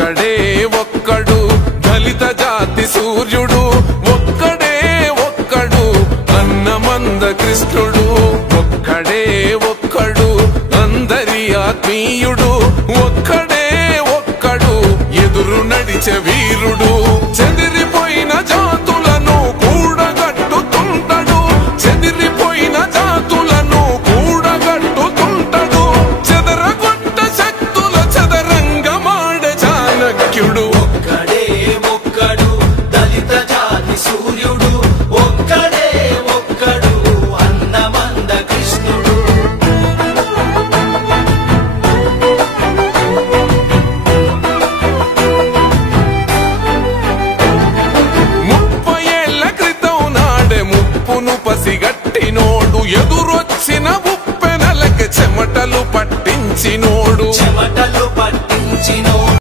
ఒక్కడే ఒక్కడు దళిత జాతి సూర్యుడు, ఒక్కడే ఒక్కడు అన్నమంద కృష్ణుడు, ఒక్కడే ఒక్కడు అందరి ఆత్మీయుడు, ఒక్కడే ఒక్కడు ఎదురు నడిచే వీరుడు. చెదిరిపోయిన జాతులను కూడగట్టుతుంటాడు, చెదిరిపోయిన జాతులను కూడగట్టుతుంటాడు, చెదరగొట్ట శక్తుల చదరంగమాడే చాణక్యుడు. ఒక్కడే ఒక్కడు దళిత జాతి సూర్యుడు, ఒక్కడే ఒక్కడు అన్నమంద కృష్ణుడు. పసిగట్టినోడు ఎదురొచ్చిన ఉప్పెనలకి చెమటలు పట్టించినోడు, చెమటలు పట్టించినోడు